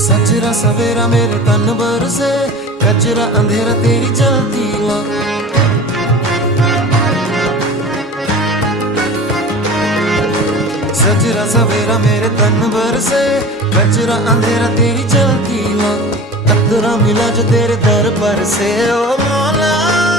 सजरा सवेरा मेरे तन बरसे, कचरा अंधेरा तेरी जलती ला। सजरा सवेरा मेरे तन बरसे, कचरा अंधेरा तेरी जलती ला। कतरा मिला जो तेरे दर पर से, ओ मौला।